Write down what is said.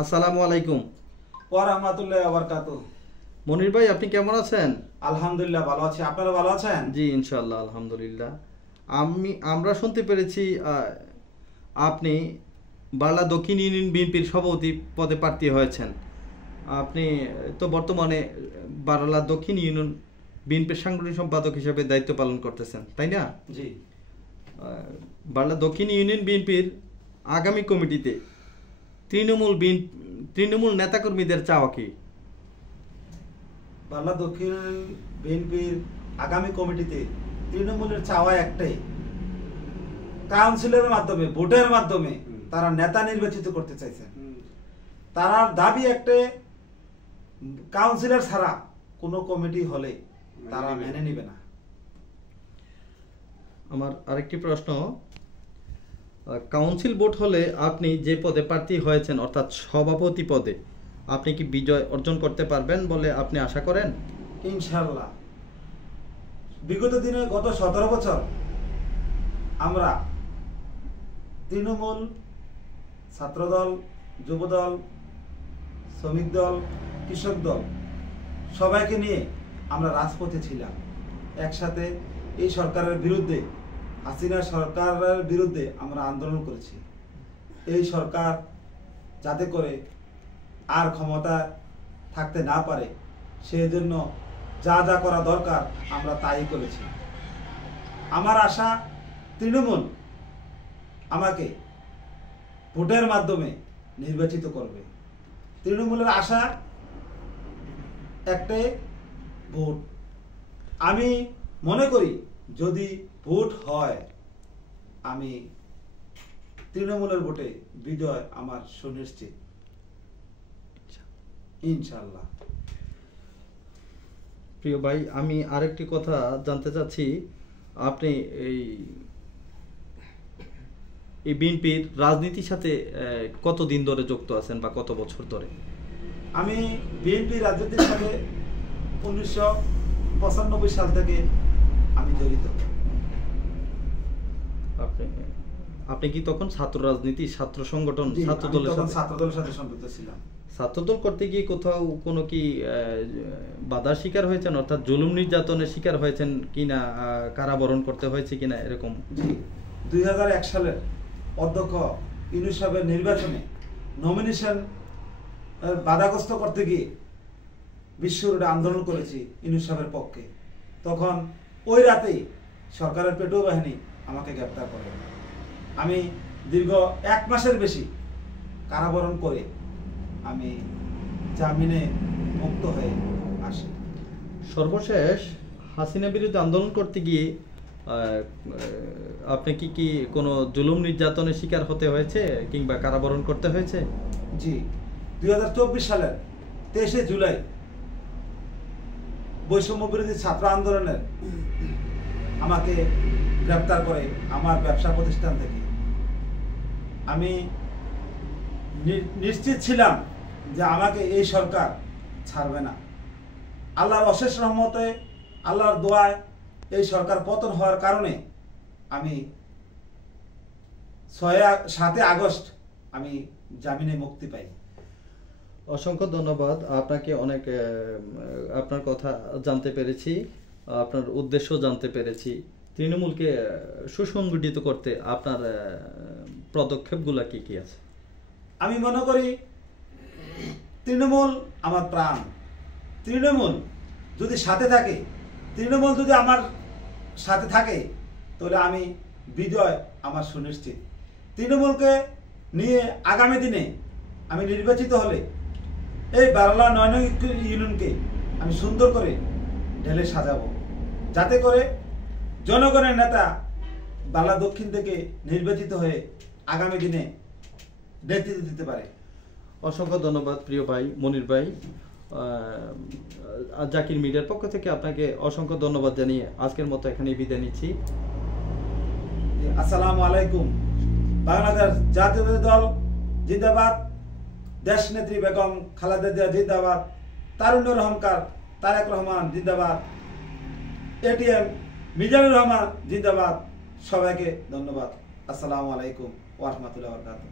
আসসালামু আলাইকুম। ওয়া রাহমাতুল্লাহি ওয়া বারাকাতুহু। মনির ভাই, আপনি কেমন আছেন? আলহামদুলিল্লাহ ভালো আছি, আপনারা ভালো আছেন? জি ইনশাআল্লাহ আলহামদুলিল্লাহ। আমরা শুনতে পেরেছি আপনি বাংলা দক্ষিণ ইউনিয়ন বিএনপির সভাপতি পদে প্রার্থী হয়েছেন। আপনি তো বর্তমানে বাংলা দক্ষিণ ইউনিয়ন বিএনপির সাংগঠনিক সম্পাদক হিসেবে দায়িত্ব পালন করতেছেন, তাই না? জি। বাংলা দক্ষিণ ইউনিয়ন বিএনপির আগামী কমিটিতে তৃণমূল নেতাকর্মীদের চাওয়া কি? বাংলা দক্ষিণ বিএনপির আগামী কমিটিতে তৃণমূলের চাওয়া একটাই, কাউন্সিলের মাধ্যমে, ভোটের মাধ্যমে তারা নেতা নির্বাচিত করতে চাইছে। তার দাবি একটাই, কাউন্সিলর ছাড়া কোনো কমিটি হলে তারা মেনে নিবে না। আমার আরেকটি প্রশ্ন, কাউন্সিল ভোট হলে আপনি যে পদে প্রার্থী হয়েছেন অর্থাৎ সভাপতি পদে আপনি কি বিজয় অর্জন করতে পারবেন বলে আপনি আশা করেন? ইনশাআল্লাহ। বিগত দিনে গত 17 বছর আমরা তৃণমূল, ছাত্রদল, যুবদল, শ্রমিক দল, কৃষক দল সবাইকে নিয়ে আমরা রাজপথে ছিলাম। একসাথে এই সরকারের বিরুদ্ধে, হাসিনা সরকারের বিরুদ্ধে আমরা আন্দোলন করেছি। এই সরকার যাতে করে আর ক্ষমতা থাকতে না পারে সেজন্য যা যা করা দরকার আমরা তাই করেছি। আমার আশা তৃণমূল আমাকে ভোটের মাধ্যমে নির্বাচিত করবে। তৃণমূলের আশা একটাই, ভোট। আমি মনে করি যদি ভোট হয় আমি তৃণমূলের ভোটে বিজয় আমার সুনিশ্চিত, ইনশাআল্লাহ। প্রিয় ভাই, আমি আরেকটি কথা জানতে চাচ্ছি, আপনি এই বিএনপির রাজনীতির সাথে কতদিন ধরে যুক্ত আছেন বা কত বছর ধরে? আমি বিএনপি রাজনীতির সাথে 1995 সাল থেকে আমি জড়িত। আপনি কি তখন ছাত্র রাজনীতি, ছাত্র সংগঠন, ছাত্র দলের সাথে সম্পৃক্ত ছিলাম? ছাত্রদল করতে গিয়ে কোথাও কোনো কি বাধার শিকার হয়েছেন, অর্থাৎ জুলুম নির্যাতনের শিকার হয়েছেন কিনা, কারাবরণ করতে হয়েছে কিনা এরকম? জি। 2001 সালের অধ্যক্ষ ইউনূস সাহেবের নির্বাচনে নমিনেশন বাধাগ্রস্ত করতে গিয়ে বিশ্ব রোডে আন্দোলন করেছি ইউনূস সাহেবের পক্ষে। তখন ওই রাতেই সরকারের পেটোয়া বাহিনী আমাকে গ্রেপ্তার করে। আমি দীর্ঘ 1 মাসের বেশি কারাবরণ করে আমি জামিনে মুক্ত হয়ে আসি। সর্বশেষ হাসিনা বিরুদ্ধে আন্দোলন করতে গিয়ে আপনি কি কোনো জুলুম নির্যাতনের শিকার হতে হয়েছে কিংবা কারাবরণ করতে হয়েছে? জি। 2024 সালের 23শে জুলাই বৈষম্য বিরোধী ছাত্র আন্দোলনের আমাকে গ্রেপ্তার করে আমার ব্যবসা প্রতিষ্ঠান থেকে। আমি নিশ্চিত ছিলাম যে আমাকে এই সরকার ছাড়বে না। আল্লাহর অশেষ রহমতে, আল্লাহর দোয়ায় এই সরকার পতন হওয়ার কারণে আমি 7 আগস্ট আমি জামিনে মুক্তি পাই। অসংখ্য ধন্যবাদ আপনাকে। অনেক আপনার কথা জানতে পেরেছি, আপনার উদ্দেশ্য জানতে পেরেছি। তৃণমূলকে সুসংগঠিত করতে আপনার পদক্ষেপগুলো কি কি আছে? আমি মনে করি তৃণমূল আমার প্রাণ। তৃণমূল যদি সাথে থাকে, তৃণমূল যদি আমার সাথে থাকে তাহলে আমি বিজয় আমার সুনিশ্চিত। তৃণমূলকে নিয়ে আগামী দিনে আমি নির্বাচিত হলে এই বাংলা 9 নং ইউনিয়নকে আমি সুন্দর করে ঢেলে সাজাবো, যাতে করে জনগণের নেতা বাংলা দক্ষিণ থেকে নির্বাচিত হয়ে আগামী দিনে নেতৃত্ব দিতে পারে। অসংখ্য ধন্যবাদ প্রিয় ভাই মনির ভাই। জাকির মিডিয়ার পক্ষ থেকে আপনাকে অসংখ্য ধন্যবাদ জানিয়ে আজকের মতো এখানেই বিদায় নিচ্ছি। আসসালামু আলাইকুম। বাংলাদেশ জাতীয় দল জিন্দাবাদ, দেশ নেত্রী বেগম খালেদা জিয়া জিন্দাবাদ, তারুণ্যের অহংকার তারেক রহমান জিন্দাবাদ, এটিএম মিজানুর রহমান জিন্দাবাদ। সবাইকে ধন্যবাদ। আসসালামু আলাইকুম ওয়া রাহমাতুল্লাহি ওয়া বারাকাতুহু।